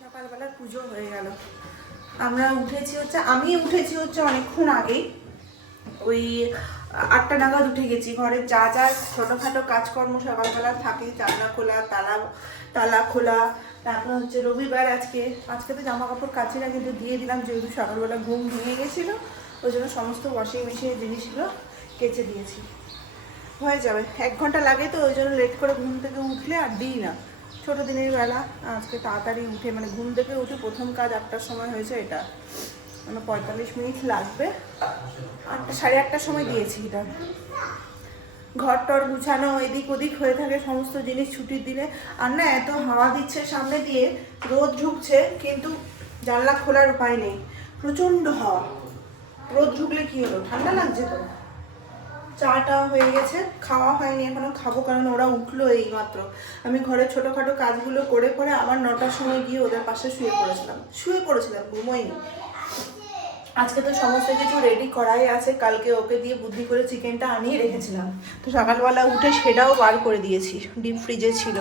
সকালবেলার পুজো হয়ে গেল। আমি উঠেছি হচ্ছে অনেকক্ষণ আগেই, ওই 8টা নাগাদ উঠে গেছি। ঘরের যা যা ছোটোখাটো কাজকর্ম সকালবেলা থাকে, জানলা খোলা, তালা খোলা, তারপর হচ্ছে রবিবার আজকে তো জামা কাপড় কাচি না, কিন্তু দিয়ে দিলাম, যেহেতু সকালবেলা ঘুম ভেঙে গেছিলো ওই জন্য সমস্ত ওয়াশিং মেশিনের জিনিসগুলো কেচে দিয়েছি। হয়ে যাবে, 1 ঘন্টা লাগে, তো ওই জন্য লেট করে ঘুম থেকে উঠলে আর দিই না। ছোটো দিনের বেলা আজকে তাড়াতাড়ি উঠে, মানে ঘুম থেকে উঠে প্রথম কাজ 8টার সময় হয়েছে, এটা মানে 45 মিনিট লাগবে। 8:30টার সময় দিয়েছি এটা। ঘর টর গুছানো এদিক ওদিক হয়ে থাকে সমস্ত জিনিস ছুটির দিনে। আর না, এত হাওয়া দিচ্ছে সামনে দিয়ে, রোদ ঢুকছে, কিন্তু জানলা খোলার উপায় নেই, প্রচণ্ড হাওয়া। রোদ ঢুকলে কি হলো, ঠান্ডা লাগছে তো। চাটা হয়ে গেছে, খাওয়া হয়নি এখনো, খাবো, কারণ ওরা উঠলো এইমাত্র। আমি ঘরের ছোটোখাটো কাজগুলো করে পরে আবার 9টার সময় গিয়ে ওদের পাশে শুয়ে পড়েছিলাম, ঘুমোইনি। আজকে তো সমস্ত কিছু রেডি করাই আছে, কালকে ওকে দিয়ে বুদ্ধি করে চিকেনটা আনিয়ে রেখেছিলাম, তো সকালবেলা উঠে সেটাও বার করে দিয়েছি। ডিপ ফ্রিজে ছিল,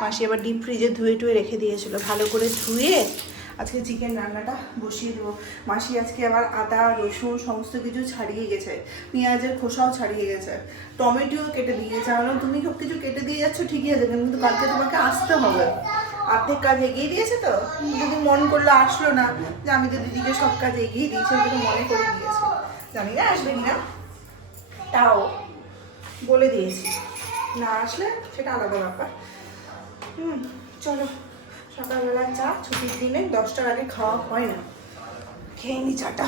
মাসি আবার ডিপ ফ্রিজে ধুয়ে টুয়ে রেখে দিয়েছিল, ভালো করে ধুয়ে আজকে চিকেন রান্নাটা বসিয়ে দেবো। মাসি আজকে আবার আদা রসুন সমস্ত কিছু ছাড়িয়ে গেছে, পেঁয়াজের খোসাও ছাড়িয়ে গেছে, টমেটোও কেটে দিয়েছে। আমি তুমি সব কিছু কেটে দিয়ে যাচ্ছ ঠিকই আছে, কিন্তু কালকে তোমাকে আসতে হবে। আর্ধেক কাজ এগিয়ে দিয়েছে, তো যদি মন করলো আসলো না, যে আমি তো দিদিকে সব কাজ এগিয়ে দিয়েছি, ওই মনে করে দিয়েছে। জানি না আসবে কিনা, তাও বলে দিয়েছি, না আসলে সেটা আলাদা ব্যাপার। চলো, সকালবেলা চা, ছুটির দিনে 10টার আগে খাওয়া হয় না, খেয়ে নি চাটা।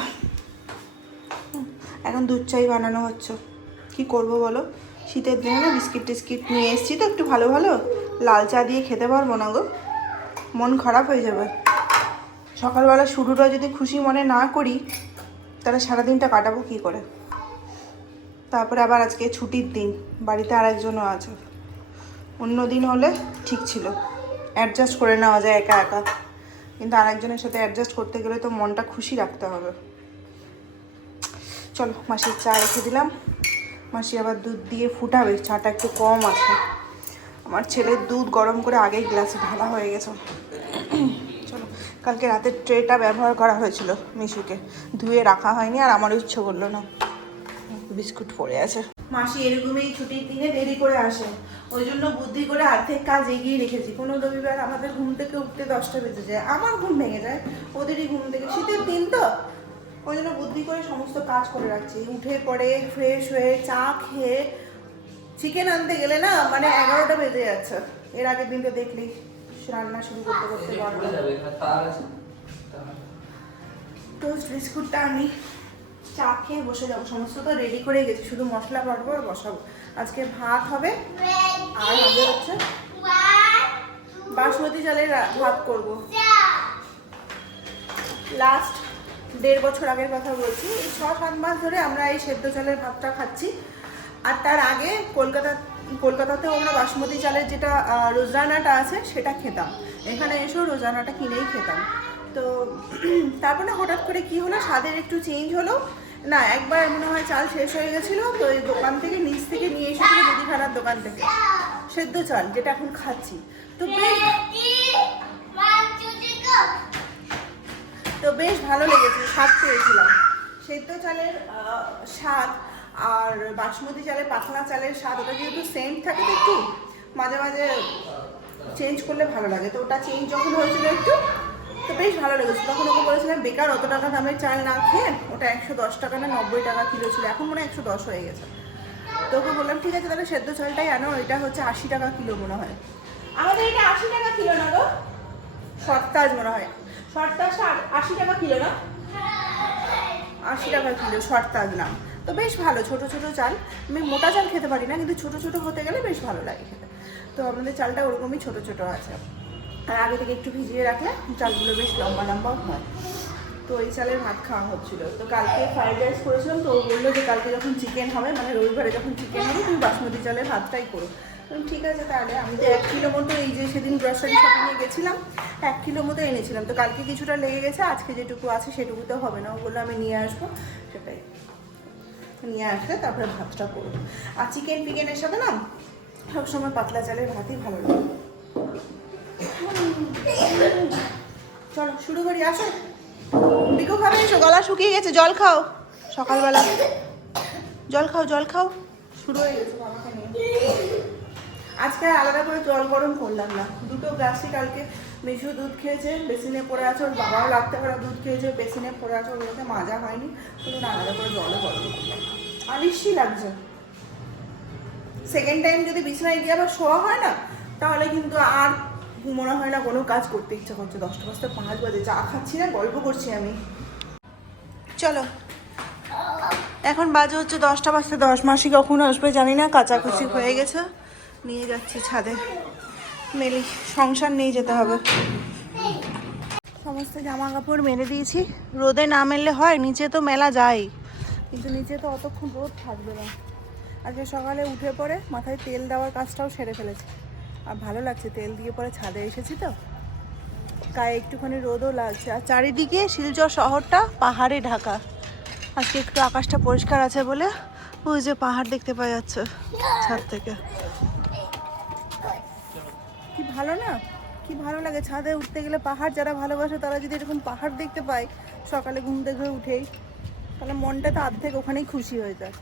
এখন দুধ চাই বানানো হচ্ছে, কি করব বলো, শীতের দিনে না বিস্কিট টিস্কিট নিয়ে এসেছি তো, একটু ভালো ভালো লাল চা দিয়ে খেতে পারবো না গো, মন খারাপ হয়ে যাবে। সকালবেলা শুরুটা যদি খুশি মনে না করি, তাহলে সারাদিনটা কাটাবো কী করে। তারপরে আবার আজকে ছুটির দিন, বাড়িতে আরেকজনও আছে। অন্য দিন হলে ঠিক ছিল, অ্যাডজাস্ট করে নেওয়া যায় একা একা, কিন্তু আরেকজনের সাথে অ্যাডজাস্ট করতে গেলে তো মনটা খুশি রাখতে হবে। চলো, মাসির চা রেখে দিলাম, মাসি আবার দুধ দিয়ে ফুটাবে, চাটা একটু কম আছে। আমার ছেলের দুধ গরম করে আগেই গ্লাসে ঢালা হয়ে গেছে। চলো, কালকে রাতের ট্রেটা ব্যবহার করা হয়েছিল, মিশুকে ধুয়ে রাখা হয়নি, আর আমারও ইচ্ছে করলো না, বিস্কুট পড়ে আছে। মাসি এরকমই ছুটির দিনে দেরি করে আসে, ওই জন্য বুদ্ধি করে অর্ধেক কাজ এগিয়ে রেখেছি। কোনো রবিবার আমাদের ঘুম থেকে উঠতে 10টা বেজে যায়, আমার ঘুম ভেঙে যায়, ওদেরই ঘুম থেকে, শীতের দিন তো, ওই জন্য বুদ্ধি করে সমস্ত কাজ করে রাখছি। উঠে পড়ে ফ্রেশ হয়ে চা খেয়ে চিকেন আনতে গেলে না, মানে 11টা বেজে যাচ্ছে। এর আগের দিন তো দেখলি রান্না শুরু করতে করতে টোস্ট বিস্কুটটা আনি, চা খেয়ে বসে যাবো। সমস্ত তো রেডি করে গেছি, শুধু মশলা বাটবো আর বসাবো। আজকে ভাত হবে, আর হবে হচ্ছে বাসমতি চালের ভাত করব। লাস্ট 1.5 বছর আগের কথা বলছি, এই 6-7 মাস ধরে আমরা এই সেদ্ধ চালের ভাতটা খাচ্ছি। আর তার আগে কলকাতাতেও আমরা বাসমতি চালের যেটা রোজরানাটা আছে সেটা খেতাম, এখানে এসেও রোজরানাটা কিনেই খেতাম। তো তারপরে হঠাৎ করে কি হলো, স্বাদের একটু চেঞ্জ হলো না, একবার মনে হয় চাল শেষ হয়ে গেছিলো, তো এই দোকান থেকে নিচ থেকে নিয়ে এসেছিল, মুদিখানার দোকান থেকে সেদ্ধ চাল, যেটা এখন খাচ্ছি। তো বেশ ভালো লেগেছে, স্বাদ পেয়েছিলাম। সেদ্ধ চালের স্বাদ আর বাসমতি চালের পাতলা চালের স্বাদ, ওটা যেহেতু সেম থাকে, তো একটু মাঝে মাঝে চেঞ্জ করলে ভালো লাগে। তো ওটা চেঞ্জ যখন হয়েছিল একটু, তো বেশ ভালো লেগেছে। তখন ওকে বলেছিলাম বেকার অত টাকা দামের চাল না খেয়ে, ওটা 110 টাকা না 90 টাকা কিলো ছিল, এখন মনে হয় 110 হয়ে গেছে। তো ওকে বললাম ঠিক আছে তাহলে সেদ্ধ চালটাই আনো, এটা হচ্ছে 80 টাকা কিলো মনে হয়। আমাদের এটা 80 টাকা কিলো না গো, শর্তাজ মনে হয়, শর্তাজটা 80 টাকা কিলো না, 80 টাকা কিলো শর্তাজ নাম। তো বেশ ভালো, ছোট ছোট চাল, আমি মোটা চাল খেতে পারি না, কিন্তু ছোট ছোট হতে গেলে বেশ ভালো লাগে খেতে। তো আমাদের চালটা ওরকমই ছোট ছোট আছে, আর আগে থেকে একটু ভিজিয়ে রাখলে চালগুলো বেশ লম্বা লম্বাও হয়। তো এই চালের ভাত খাওয়া হচ্ছিলো। তো কালকে ফ্রাইড রাইস করেছিলাম, তো ও বললো যে কালকে যখন চিকেন হবে, মানে রবিবারে যখন চিকেন হবে, তুমি বাসমতি চালের ভাতটাই করো। ঠিক আছে তাহলে। আমি তো 1 কিলো মতো, এই যে সেদিন গ্রসারি শপিংয়ে গেছিলাম, 1 কিলো মতো এনেছিলাম, তো কালকে কিছুটা লেগে গেছে, আজকে যেটুকু আছে সেটুকুতে হবে না। ও বললো আমি নিয়ে আসবো, সেটাই নিয়ে আসলে তারপরে ভাতটা করবো। আর চিকেন ফিকেনের সাথে না সবসময় পাতলা চালের ভাতই ভালো লাগে। চলো শুরু করি, আসো। বিকু খাবে, এসো, গলা শুকিয়ে গেছে, জল খাও। সকালবেলা জল খাও, জল খাও। শুরু হয়ে গেছে বাবাকে নিয়ে। আজকে আলাদা করে জল গরম করলাম না, দুটো গ্লাসই কালকে মিশু দুধ খেয়েছে, বেসিনে পড়ে আছে, ওর বাবাও রাখতে পারে দুধ খেয়েছে, বেসিনে পড়ে আছে, ওগুলোতে মাজা হয়নি, ওগুলো আলাদা করে জলও গরম করলাম। আলিশি লাগছে। সেকেন্ড টাইম যদি বিছানায় গিয়ে আবার শোয়া হয় না, তাহলে কিন্তু আর মনে হয় না কোনো কাজ করতে ইচ্ছা করছে। 10টা বাজতে 5 বাজে, চা খাচ্ছি না, গল্প করছি আমি। চলো, এখন বাজে হচ্ছে 10টা বাজতে 10, মাসি কখন আসবে জানি না। কাচাকুচি হয়ে গেছে, নিয়ে যাচ্ছি ছাদে, মেলি সংসার নিয়ে যেতে হবে। সমস্ত জামা কাপড় মেলে দিয়েছি, রোদে না মেললে হয়, নিচে তো মেলা যায়, কিন্তু নিচে তো অতক্ষণ রোদ থাকবে না। আজকে সকালে উঠে পরে মাথায় তেল দেওয়ার কাজটাও সেরে ফেলেছি, আর ভালো লাগছে, তেল দিয়ে পরে ছাদে এসেছি তো, গায়ে একটুখানি রোদও লাগছে। আর চারিদিকে শিলচর শহরটা পাহাড়ে ঢাকা। আজকে একটু আকাশটা পরিষ্কার আছে বলে ওই যে পাহাড় দেখতে পাওয়া যাচ্ছে ছাদ থেকে। কি ভালো না, কি ভালো লাগে ছাদে উঠতে গেলে। পাহাড় যারা ভালোবাসে তারা যদি এরকম পাহাড় দেখতে পায় সকালে ঘুম থেকে উঠেই, তাহলে মনটা তো অর্ধেক ওখানেই খুশি হয়ে যায়।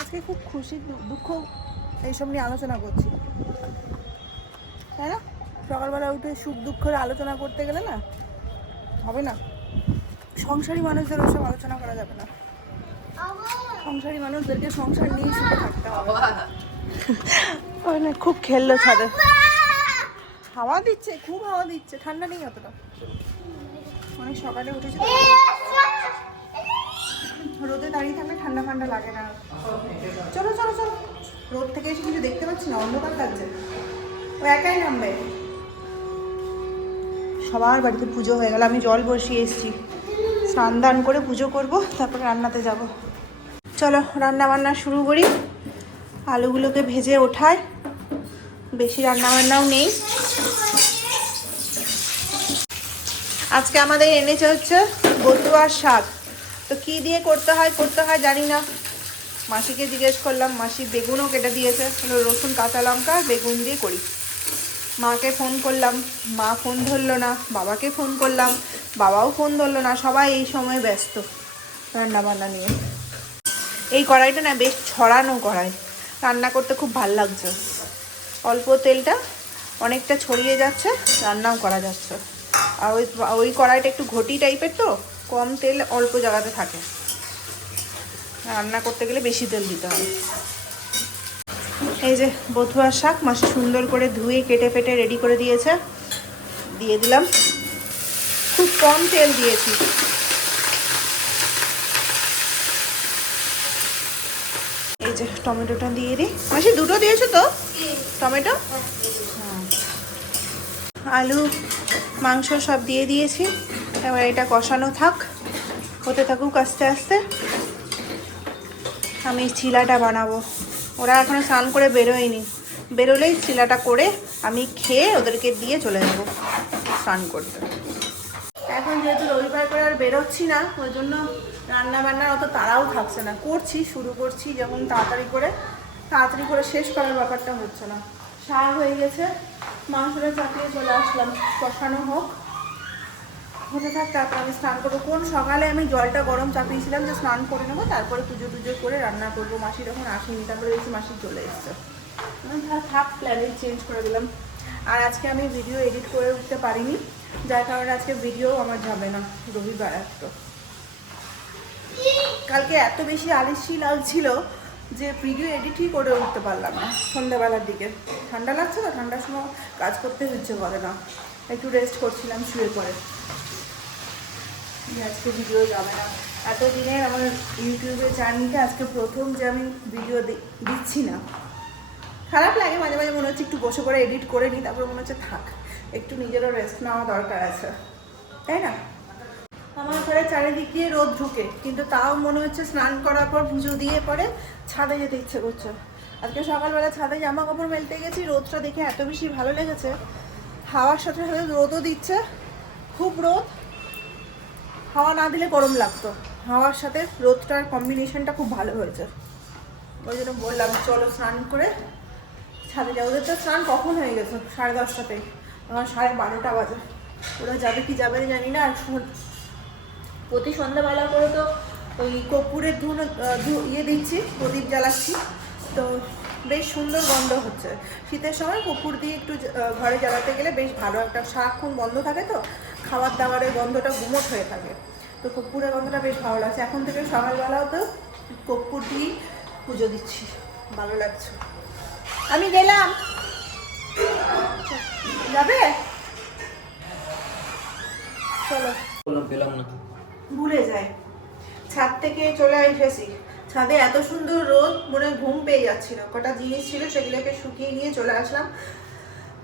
আজকে খুব খুশি দুঃখ এইসব নিয়ে আলোচনা করছি, তাই না? সকালবেলা উঠে সুখ দুঃখের আলোচনা করতে গেলে না হবে না, সংসারী মানুষদের ওসব আলোচনা করা যাবে না। সংসারী মানুষদেরকে সংসার নিয়ে সুখে থাকতে হবে। খুব খেললো ছাদে, হাওয়া দিচ্ছে, খুব হাওয়া দিচ্ছে, ঠান্ডা নেই অতটা, অনেক সকালে উঠেছে। রোদে দাঁড়িয়ে থাকলে ঠান্ডা ঠান্ডা লাগে না। চলো চলো চলো, রোদ থেকে এসে কিছু দেখতে পাচ্ছি না, অন্ধকার লাগছে। ও একাই নামবে। সবার বাড়িতে পুজো হয়ে গেল, আমি জল বসিয়ে এসেছি, স্নান দান করে পুজো করব, তারপরে রান্নাতে যাব। চলো রান্না বান্না শুরু করি। আলুগুলোকে ভেজে ওঠায়, বেশি রান্না বান্নাও নেই। আজকে আমাদের এনেছে হচ্ছে বতুয়ার শাক, তো কী দিয়ে করতে হয় জানি না। মাসিকে জিজ্ঞেস করলাম, মাসি বেগুনও কেটে দিয়েছে, রসুন কাঁচা লঙ্কা বেগুন দিয়ে করি। মাকে ফোন করলাম, মা ফোন ধরলো না, বাবাকে ফোন করলাম, বাবাও ফোন ধরলো না, সবাই এই সময় ব্যস্ত রান্নাবান্না নিয়ে। এই কড়াইটা না বেশ ছড়ানো কড়াই, রান্না করতে খুব ভাল লাগছে। অল্প তেলটা অনেকটা ছড়িয়ে যাচ্ছে, রান্নাও করা যাচ্ছে। আর ওই কড়াইটা একটু ঘটি টাইপের, তো কম তেল অল্প জায়গাতে থাকে, রান্না করতে গেলে বেশি তেল দিতে হয়। এই যে বথুয়ার শাক মাসি সুন্দর করে ধুয়ে কেটে ফেটে রেডি করে দিয়েছে, দিয়ে দিলাম। খুব কম তেল দিয়েছি। এই যে টমেটোটা দিয়ে দিই। মাসি দুটো দিয়েছো তো টমেটো? হ্যাঁ। আলু মাংস সব দিয়ে দিয়েছি, এবার এটা কষানো থাক, হতে থাকুক আস্তে আস্তে। আমি চিলাটা বানাবো, ওরা এখনো স্নান করে বেরোয়নি, বেরোলেই চিলাটা করে আমি খেয়ে ওদেরকে দিয়ে চলে যাবো স্নান করতে। এখন যেহেতু রবিবার করে আর বেরোচ্ছি না, ওই জন্য রান্না বান্নার অত তাড়াও থাকছে না, করছি, শুরু করছি যেমন তাড়াতাড়ি করে শেষ করার ব্যাপারটা হচ্ছে না। শাক হয়ে গেছে, মাংসটা চাপিয়ে চলে আসলাম, কষানো হোক, হতে থাক, তারপর আমি স্নান করবো। কোন সকালে আমি জলটা গরম চাপিয়েছিলাম যে স্নান করে নেবো, তারপরে পুজো টুজো করে রান্না করবো। মাসি যখন আসেনি, তারপরে দেখছি মাসি চলে এসছে, থাক প্ল্যানিং চেঞ্জ করে দিলাম। আর আজকে আমি ভিডিও এডিট করে উঠতে পারিনি, যার কারণে আজকে ভিডিও আমার যাবে না, রবিবার তো। কালকে এত বেশি আলিশি লাগছিল যে ভিডিও এডিটই করে উঠতে পারলাম না সন্ধ্যাবেলার দিকে। ঠান্ডা লাগছে তো, ঠান্ডার সময় কাজ করতে ইচ্ছে করে না, একটু রেস্ট করছিলাম শুয়ে পড়ে। আজকে ভিডিও যাবে না। এতদিনের আমার ইউটিউবের জার্নিতে আজকে প্রথম যে আমি ভিডিও দিচ্ছি না। খারাপ লাগে মাঝে মাঝে, মনে হচ্ছে একটু বসে পড়ে এডিট করে নিই, তারপর মনে হচ্ছে থাক, একটু নিজেরও রেস্ট নেওয়া দরকার আছে, তাই না? আমার ঘরে চারিদিক দিয়ে রোদ ঢুকে, কিন্তু তাও মনে হচ্ছে স্নান করার পর পুজো দিয়ে পরে ছাদে যেতে ইচ্ছে করছে। আজকে সকালবেলা ছাদে জামা কাপড় মেলতে গেছি, রোদটা দেখে এত বেশি ভালো লেগেছে। হাওয়ার সাথে সাথে রোদও দিচ্ছে, খুব রোদ, হাওয়া না দিলে গরম লাগতো, হাওয়ার সাথে রোদটার কম্বিনেশনটা খুব ভালো হয়েছে। ওই জন্য বললাম চলো স্নান করে ছাদে যাও। ওদের তো স্নান কখন হয়ে গেছে, 10:30টাতেই, আমার 12:30 বাজে। ওরা যাবে কি যাবে না জানি না। আর প্রতি সন্ধ্যাবেলা করে তো ওই কর্পূরের ইয়ে দিচ্ছি, প্রদীপ জ্বালাচ্ছি, তো বেশ সুন্দর গন্ধ হচ্ছে। শীতের সময় কর্পূর দিয়ে একটু ঘরে জ্বালাতে গেলে বেশ ভালো, একটা সারাক্ষণ বন্ধ থাকে তো খাবার দাবারের গন্ধটা গুমোট হয়ে থাকে, তো কর্পূরের গন্ধটা বেশ ভালো লাগছে। এখন থেকে সকালবেলাও তো কর্পূর দিয়েই পুজো দিচ্ছি, ভালো লাগছে। আমি গেলাম, যাবে? চলো। পেলাম না, ভুলে যাই। ছাদ থেকে চলে এসেছি, ছাদে এত সুন্দর রোদ, মনে ঘুম পেয়ে যাচ্ছিল। কটা জিনিস ছিল সেগুলোকে শুকিয়ে নিয়ে চলে আসলাম,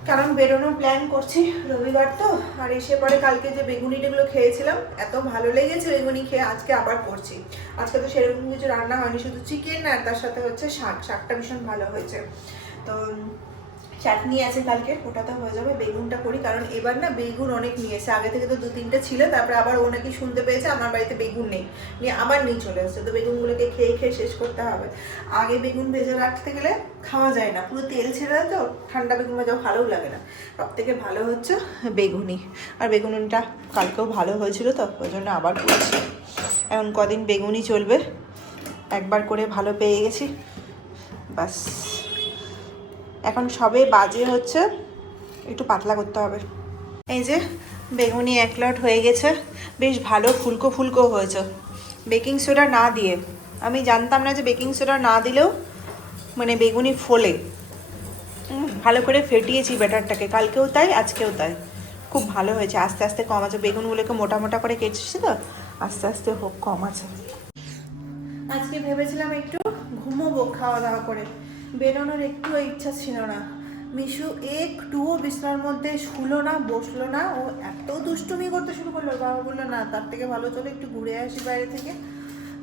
কারণ বেরোনোর প্ল্যান করছি রবিবার তো। আর এসে পরে কালকে যে বেগুনিগুলো খেয়েছিলাম এত ভালো লেগেছে বেগুনি খেয়ে, আজকে আবার করছি। আজকে তো সেরকম কিছু রান্না হয়নি, শুধু চিকেন আর তার সাথে হচ্ছে শাকটা ভীষণ ভালো হয়েছে। তো চাটনি আছে কালকে, ওটাতে হয়ে যাবে। বেগুনটা করি, কারণ এবার না বেগুন অনেক নিয়েছে, আগে থেকে তো 2-3টা ছিল, তারপরে আবার ও নাকি শুনতে পেয়েছে আমার বাড়িতে বেগুন নেই, নিয়ে আবার নিয়ে চলে আসছে। তো বেগুনগুলোকে খেয়ে খেয়ে শেষ করতে হবে। আগে বেগুন ভেজে রাখতে গেলে খাওয়া যায় না, পুরো তেল ছেড়ে দেয় তো, ঠান্ডা বেগুন ভাজাও ভালোও লাগে না। সব থেকে ভালো হচ্ছে বেগুনি, আর বেগুনটা কালকেও ভালো হয়েছিল তো ওই জন্য আবার করছি। এখন কদিন বেগুনি চলবে, একবার করে ভালো পেয়ে গেছি বাস। এখন সবে বাজে হচ্ছে, একটু পাতলা করতে হবে। এই যে বেগুনি 1 লট হয়ে গেছে, বেশ ভালো ফুলকো ফুলকো হয়েছে বেকিং সোডা না দিয়ে। আমি জানতাম না যে বেকিং সোডা না দিলেও মানে বেগুনি ফোলে। ভালো করে ফেটিয়েছি ব্যাটারটাকে, কালকেও তাই আজকেও তাই, খুব ভালো হয়েছে। আস্তে আস্তে কম আছে, বেগুনগুলোকে মোটা মোটা করে কেটেছি তো, আস্তে আস্তে হোক, কম আছে। আজকে ভেবেছিলাম একটু ঘুমোবো খাওয়া দাওয়া করে, বেরোনোর একটু ইচ্ছা ছিল না। মিশু একটুও বিছানার মধ্যে শুলো না, বসলো না, ও এত দুষ্টুমি করতে শুরু করলো। বাবা বললো না, তার থেকে ভালো চলো একটু ঘুরে আসি বাইরে থেকে,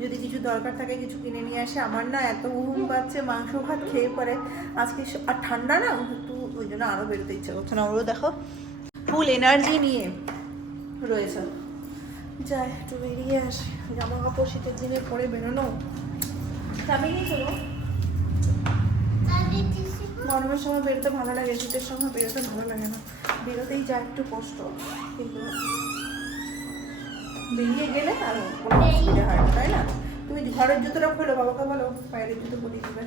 যদি কিছু দরকার থাকে কিছু কিনে নিয়ে আসে। আমার না এত ঘুম পাচ্ছে, মাংস ভাত খেয়ে পরে আজকে, আর ঠান্ডা না একটু, ওই জন্য আরও বেরোতে ইচ্ছা করছে না। ওরও দেখো ফুল এনার্জি নিয়ে রয়েছে। যাই একটু বেরিয়ে আসি, জামা কাপড় শীতের দিনে পরে বেরোনো চাবি নিয়ে চলো। গরমের সময় বেরোতে ভালো লাগে, শীতের সময় বেরোতে ভালো লাগে না, বেরোতেই যা একটু কষ্ট, কিন্তু বেরিয়ে গেলে আর কোনো অসুবিধা হয় না, তাই না? তুমি ঘরের জুতোটা খোলো, বাবাকে বলো বাইরের জুতো পরিয়ে দিবে।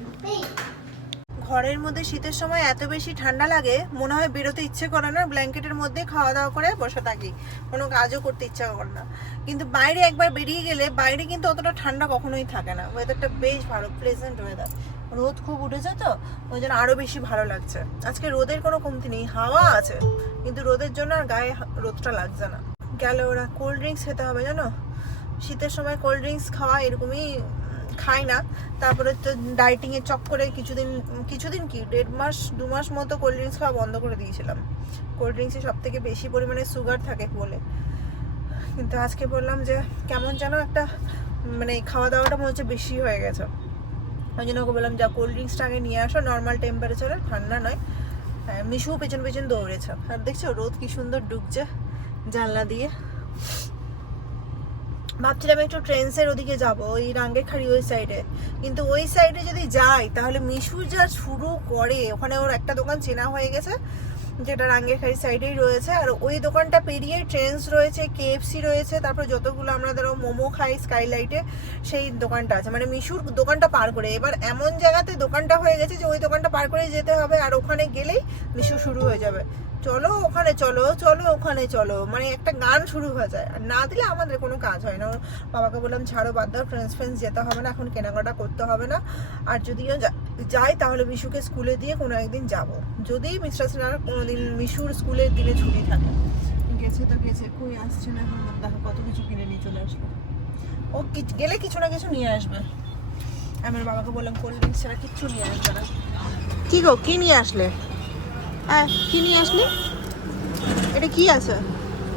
ঘরের মধ্যে শীতের সময় এত বেশি ঠান্ডা লাগে, মনে হয় বেরোতে ইচ্ছে করে না, ব্ল্যাঙ্কেটের মধ্যে খাওয়া দাওয়া করে বসে থাকি, কোনো কাজও করতে ইচ্ছা করে না। কিন্তু বাইরে একবার বেরিয়ে গেলে, বাইরে কিন্তু অতটা ঠান্ডা কখনোই থাকে না, ওয়েদারটা বেশ ভালো, প্লেজেন্ট ওয়েদার। রোদ খুব উঠেছে তো ওই জন্য আরও বেশি ভালো লাগছে। আজকে রোদের কোনো কমতি নেই, হাওয়া আছে, কিন্তু রোদের জন্য আর গায়ে রোদটা লাগছে না। গেলে ওরা কোল্ড ড্রিঙ্কস খেতে হবে জানো, শীতের সময় কোল্ড ড্রিঙ্কস খাওয়া এরকমই খাই না। তারপরে তো ডায়েটিংয়ের চক্করে কিছুদিন কি 1.5-2 মাস মতো কোল্ড ড্রিঙ্কস খাওয়া বন্ধ করে দিয়েছিলাম। কোল্ড ড্রিঙ্কসে সব থেকে বেশি পরিমাণে সুগার থাকে বলে। কিন্তু আজকে বললাম যে কেমন যেন একটা মানে খাওয়া দাওয়াটা মনে হচ্ছে বেশি হয়ে গেছে, ওই জন্য ওকে বললাম যা কোল্ড ড্রিঙ্কসটা আগে নিয়ে আসো, নর্মাল টেম্পারেচারে, ঠান্ডা নয়। মিশু পেছন পেছন দৌড়েছে, আর দেখছো রোদ কি সুন্দর ডুবছে জানলা দিয়ে। ভাবছিলাম একটু ট্রেন্সের ওদিকে যাবো, ওই রাঙ্গেরখাড়ি ওই সাইডে, কিন্তু ওই সাইডে যদি যাই তাহলে মিশু যা শুরু করে, ওখানে ওর একটা দোকান চেনা হয়ে গেছে যেটা রাঙ্গেরখাড়ি সাইডেই রয়েছে, আর ওই দোকানটা পেরিয়ে ট্রেন্স রয়েছে, কেএফসি রয়েছে, তারপর যতগুলো আমরা ধরো মোমো খাই স্কাইলাইটে সেই দোকানটা আছে, মানে মিশুর দোকানটা পার করে। এবার এমন জায়গাতে দোকানটা হয়ে গেছে যে ওই দোকানটা পার করে যেতে হবে, আর ওখানে গেলেই মিশু শুরু হয়ে যাবে, চলো ওখানে চলো, চলো ওখানে চলো, মানে একটা গান শুরু হয়ে যায়। আর না দিলে আমাদের কোনো কাজ হয় না। বাবাকে বললাম ছাড়ো, বাদ দাও, ফ্রেন্ডস যেতে হবে না, এখন কেনাকাটা করতে হবে না। আর যদিও যাই তাহলে মিশুকে স্কুলে দিয়ে কোনো একদিন যাব, যদি মিস্টার সিনহার কোনোদিন মিশুর স্কুলের দিনে ছুটি থাকে। গেছে তো গেছে, কই আসছে না এখন, দেখো কত কিছু কিনে নিয়ে চলে আসবে। ও গেলে কিছু না কিছু নিয়ে আসবে। আমার বাবাকে বললাম কোল্ড ড্রিঙ্কস ছাড়া কিচ্ছু নিয়ে আসবে না। কি গো, কি নিয়ে আসলে? হ্যাঁ, কি নিয়ে আসলি? এটা কি আছে?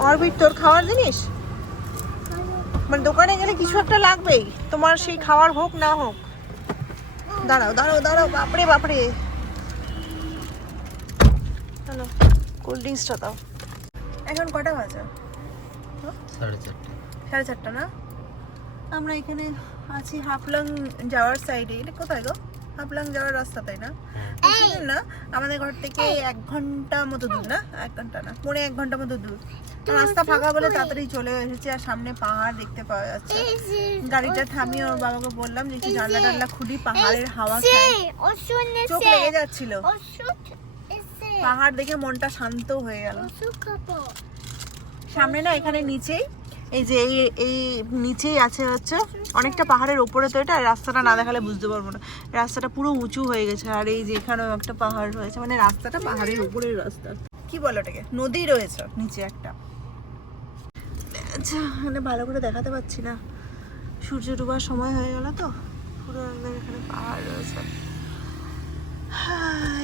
অরবিট তোর খাওয়ার জিনিস? মানে দোকানে গেলে কিছু একটা লাগবেই তোমার, সেই খাওয়ার হোক না হোক। দাঁড়াও দাঁড়াও দাঁড়াও, বাপরে বাপরে, হ্যালো, কোল্ড ড্রিঙ্কসটা দাও। এখন কটা বাজে? 4:30 না? আমরা এখানে আছি হাফলং যাওয়ার সাইডে। এটা কোথায় গো? হাফলং যাওয়ার রাস্তা, তাই না? বেশি দূর না, আমাদের ঘর থেকে 1 ঘন্টা মতো দূর, না 1 ঘন্টা না, 1.5 ঘন্টা মতো দূর। রাস্তা ফাঁকা বলে তাড়াতাড়ি চলে এসেছি। আর সামনে পাহাড় দেখতে পাওয়া যাচ্ছে। গাড়িটা থামিয়ে ওর বাবাকে বললাম যে একটু জানলা টানলা খুলি, পাহাড়ের হাওয়া খাই। চোখ লেগে যাচ্ছিল, পাহাড় দেখে মনটা শান্ত হয়ে গেল। সামনে না এখানে নিচেই এই যে এই নিচেই আছে হচ্ছে অনেকটা পাহাড়ের ওপরে, তো এটা রাস্তাটা না দেখালে বুঝতে পারবো না। রাস্তাটা পুরো উঁচু হয়ে গেছে। আর এই যে এখানেও একটা পাহাড় রয়েছে, মানে রাস্তাটা পাহাড়ের উপরের রাস্তা। কি বলো ওটাকে, নদী রয়েছে নিচে একটা। আচ্ছা, মানে ভালো করে দেখাতে পাচ্ছি না, সূর্য ডোবার সময় হয়ে গেল তো। পুরো একদম এখানে পাহাড় রয়েছে।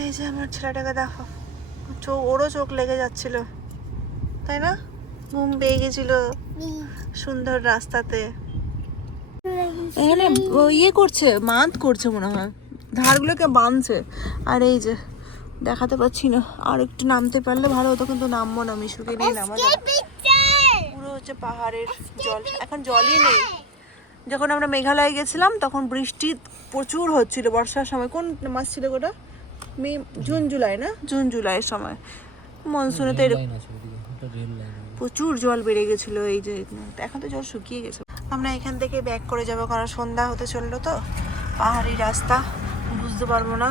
এই যে আমার ছেলেটাকে দেখো, ওরও চোখ লেগে যাচ্ছিল, তাই না? ঘুম পেয়ে গেছিল সুন্দর রাস্তাতে। এখানে ইয়ে করছে, বাঁধ করছে মনে হয়, ধারগুলোকে বাঁধছে। আর এই যে দেখাতে পাচ্ছি না, আর একটু নামতে পারলে ভালো হতো, কিন্তু নামবো না, মিশুকে নিয়ে নামাবো। পুরো হচ্ছে পাহাড়ের জল, এখন জলই নেই। যখন আমরা মেঘালয়ে গেছিলাম তখন বৃষ্টি প্রচুর হচ্ছিল বর্ষার সময়। কোন মাস ছিল ওটা? মে, জুন জুলাই না? জুন জুলাইয়ের সময় মনসুনে তো প্রচুর জল বেড়ে গেছিলো। এই যে এখন তো জল শুকিয়ে গেছে। আমরা এখান থেকে ব্যাক করে যাবো, কারণ সন্ধ্যা হতে চললো তো। পাহাড়ি রাস্তা, বুঝতে পারবো না,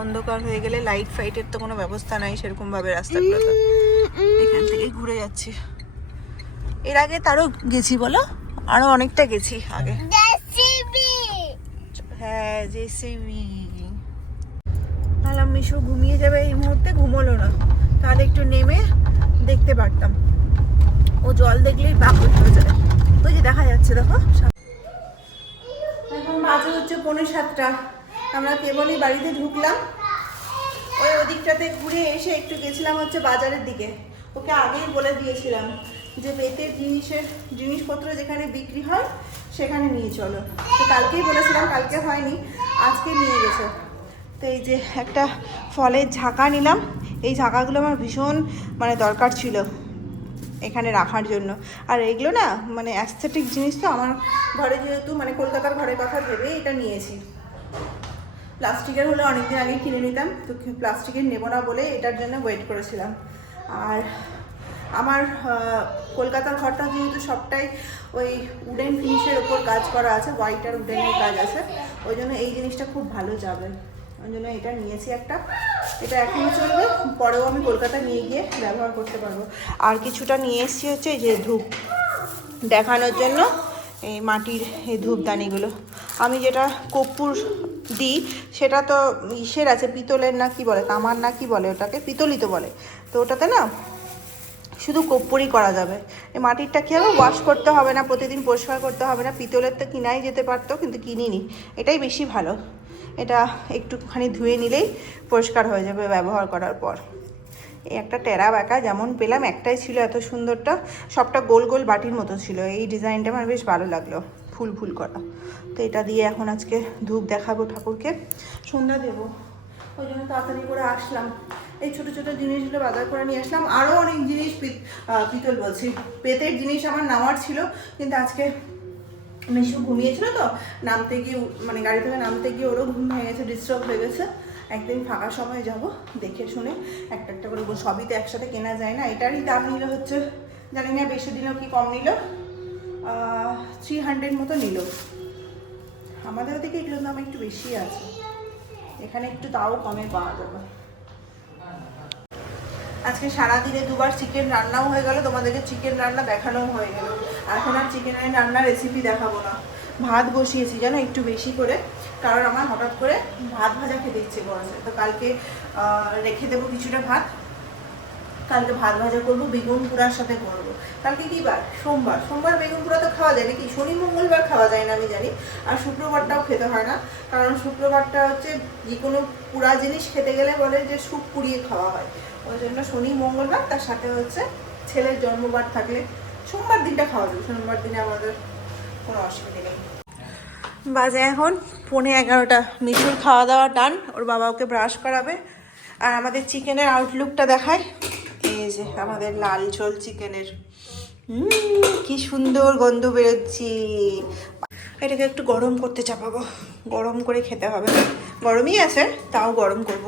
অন্ধকার হয়ে গেলে। লাইট ফাইটের তো কোনো ব্যবস্থা নাই সেরকম ভাবে রাস্তাগুলোতে। এখান থেকে ঘুরে যাচ্ছি। এর আগে তারও গেছি বলো, আরো অনেকটা গেছি আগে। হ্যাঁ, জেসিবি। ভাবলাম মিশু ঘুমিয়ে যাবে, এই মুহূর্তে ঘুমোলো না, তাহলে একটু নেমে দেখতে পারতাম। ও জল দেখলেই পাগল হয়ে যায়। ওই যে দেখা যাচ্ছে, দেখো। এখন বাজে হচ্ছে 6:45। আমরা কেবলই বাড়িতে ঢুকলাম। ওই ওদিকটাতে ঘুরে এসে একটু গেছিলাম হচ্ছে বাজারের দিকে। ওকে আগেই বলে দিয়েছিলাম যে বেতের জিনিসপত্র যেখানে বিক্রি হয় সেখানে নিয়ে চলো। তো কালকেই বলেছিলাম, কালকে হয়নি, আজকে নিয়ে গেছে। তো এই যে একটা ফলের ঝাঁকা নিলাম। এই ঝাঁকাগুলো আমার ভীষণ মানে দরকার ছিল এখানে রাখার জন্য। আর এগুলো না মানে অ্যাস্থেটিক জিনিস, তো আমার ঘরে যেহেতু মানে কলকাতার ঘরের কথা ভেবে এটা নিয়েছি। প্লাস্টিকের হলে অনেকদিন আগে কিনে নিতাম, তো প্লাস্টিকের নেব না বলে এটার জন্য ওয়েট করেছিলাম। আর আমার কলকাতার ঘরটা যেহেতু সবটাই ওই উডেন ফিনিশের ওপর কাজ করা আছে, হোয়াইট আর উডেনের কাজ আছে, ওই জন্য এই জিনিসটা খুব ভালো যাবে। ওই জন্য এটা নিয়েছি একটা। এটা এখনও চলবে, পরেও আমি কলকাতা নিয়ে গিয়ে ব্যবহার করতে পারবো। আর কিছুটা নিয়ে এসেছি হচ্ছে এই যে ধূপ দেখানোর জন্য, এই মাটির এই ধূপদানিগুলো। আমি যেটা কর্পূর দিই সেটা তো ইসের আছে, পিতলের না কি বলে, তামার না কি বলে ওটাকে, পিতলই তো বলে। তো ওটাতে না শুধু কর্পূরই করা যাবে। এই মাটিরটা কী হবে, ওয়াশ করতে হবে না, প্রতিদিন পরিষ্কার করতে হবে না। পিতলের তো কিনাই যেতে পারতো, কিন্তু কিনিনি, এটাই বেশি ভালো। এটা একটুখানি ধুয়ে নিলেই পরিষ্কার হয়ে যাবে ব্যবহার করার পর। এই একটা টেরা ব্যাকা যেমন পেলাম, একটাই ছিল এত সুন্দরটা, সবটা গোল গোল বাটির মতো ছিল। এই ডিজাইনটা আমার বেশ ভালো লাগলো, ফুল ফুল করা। তো এটা দিয়ে এখন আজকে ধূপ দেখাবো ঠাকুরকে, সন্ধ্যা দেবো। ওই জন্য তাড়াতাড়ি করে আসলাম, এই ছোটো ছোটো জিনিসগুলো বাজার করে নিয়ে আসলাম। আরও অনেক জিনিস পিতল বলছি, পেতের জিনিস আমার নেওয়ার ছিল, কিন্তু আজকে মিশু ঘুমিয়েছিল তো, নামতে গিয়ে মানে গাড়ি থেকে নামতে গিয়ে ওরও ঘুম হয়ে গেছে, ডিস্টার্ব হয়ে গেছে। একদিন ফাঁকা সময় যাব, দেখে শুনে একটা একটা করে, সবই তো একসাথে কেনা যায় না। এটারই দাম নিল হচ্ছে, জানি না বেশি দিল কি কম নিল, 300 মতো নিল। আমাদের ওদিকে এগুলোর দাম একটু বেশি আছে, এখানে একটু তাও কমে পাওয়া যাবে। আজকে সারাদিনে 2 বার চিকেন রান্নাও হয়ে গেল, তোমাদেরকে চিকেন রান্না দেখানোও হয়ে গেল। এখন আর চিকেনের রান্নার রেসিপি দেখাবো না। ভাত বসিয়েছি জানো একটু বেশি করে, কারণ আমার হঠাৎ করে ভাত ভাজা খেতে ইচ্ছে করেছে। তো কালকে রেখে দেবো কিছুটা ভাত, কালকে ভাত ভাজা করবো, বেগুন পোড়ার সাথে করবো। কালকে কি বার? সোমবার। সোমবার বেগুন পোড়া তো খাওয়া যায় নাকি? শনি মঙ্গলবার খাওয়া যায় না আমি জানি, আর শুক্রবারটাও খেতে হয় না, কারণ শুক্রবারটা হচ্ছে যে কোনো পোড়া জিনিস খেতে গেলে বলে যে স্যুপ পুড়িয়ে খাওয়া হয়। ওই জন্য শনি মঙ্গলবার, তার সাথে হচ্ছে ছেলের জন্মবার থাকলে সোমবার দিনটা খাওয়া যাবে, সোমবার দিনে আমাদের কোনো অসুবিধা নেই। বাজে এখন 11:15। মিশুর খাওয়া দাওয়া ডান, ওর বাবা ওকে ব্রাশ করাবে। আর আমাদের চিকেনের আউটলুকটা দেখায়, এই যে আমাদের লাল ঝোল চিকেনের, কি সুন্দর গন্ধ বেরোচ্ছি। এটাকে একটু গরম করতে চাপাবো, গরম করে খেতে হবে। গরমই আছে, তাও গরম করব।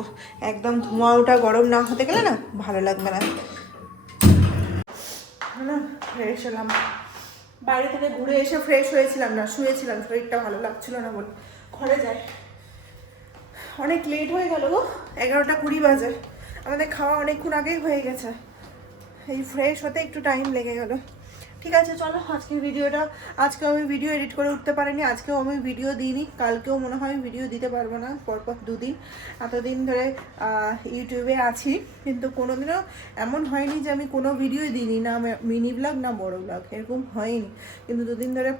একদম ধোঁয়া ওটা গরম না হতে গেলে না ভালো লাগবে না। না ফ্রেশ হলাম, বাইরে থেকে ঘুরে এসে ফ্রেশ হয়েছিলাম না, শুয়েছিলাম, শরীরটা ভালো লাগছিল না বলে। ঘরে যাই, অনেক লেট হয়ে গেল গো, 11টা 20 বাজে। আমাদের খাওয়া অনেকক্ষণ আগেই হয়ে গেছে, এই ফ্রেশ হতে একটু টাইম লেগে গেল। ঠিক আছে চলো, আজকের ভিডিওটা, আজকেও আমি ভিডিও এডিট করে উঠতে পারিনি, আজকেও আমি ভিডিও দিইনি, কালকেও মনে হয় ভিডিও দিতে পারবো না, পরপর 2 দিন। এতদিন ধরে ইউটিউবে আছি, কিন্তু কোনোদিনও এমন হয়নি যে আমি কোনো ভিডিওই দিইনি, না মিনি ব্লগ না বড় ব্লগ, এরকম হয়নি। কিন্তু 2 দিন ধরে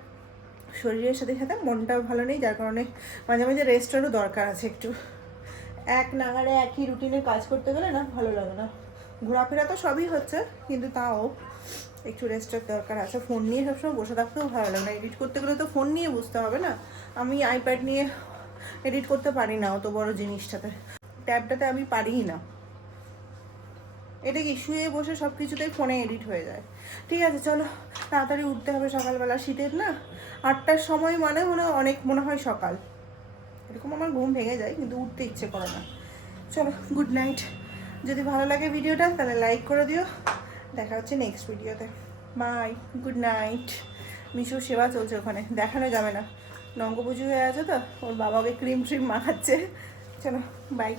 শরীরের সাথে সাথে মনটাও ভালো নেই, যার কারণে মাঝে মাঝে রেস্টেরও দরকার আছে একটু। এক নাগারে একই রুটিনে কাজ করতে গেলে না ভালো লাগে না। ঘোরাফেরা তো সবই হচ্ছে, কিন্তু তাও একটু রেস্টের দরকার আছে। ফোন নিয়ে সবসময় বসে থাকতেও ভালো লাগে না, এডিট করতে গেলে তো ফোন নিয়ে বসতে হবে না। আমি আইপ্যাড নিয়ে এডিট করতে পারি না অত বড় জিনিসটাতে, ট্যাবটাতে আমি পারিই না। এটা কি শুয়ে বসে সব কিছুতেই ফোনে এডিট হয়ে যায়। ঠিক আছে চলো, তাড়াতাড়ি উঠতে হবে সকালবেলা, শীতের না 8টার সময় মানে মনে হয় সকাল, এরকম আমার ঘুম ভেঙে যায়, কিন্তু উঠতে ইচ্ছে করে না। চলো গুড নাইট। যদি ভালো লাগে ভিডিওটা তাহলে লাইক করে দিও। দেখা হচ্ছে নেক্সট ভিডিওতে। By, good night. মিশুর সেবা চলছে ওখানে, দেখানো যাবে না, নঙ্গ পুজো হয়ে আছে তো, ওর বাবাকে ক্রিম ট্রিম মাখাচ্ছে। চলো বাই।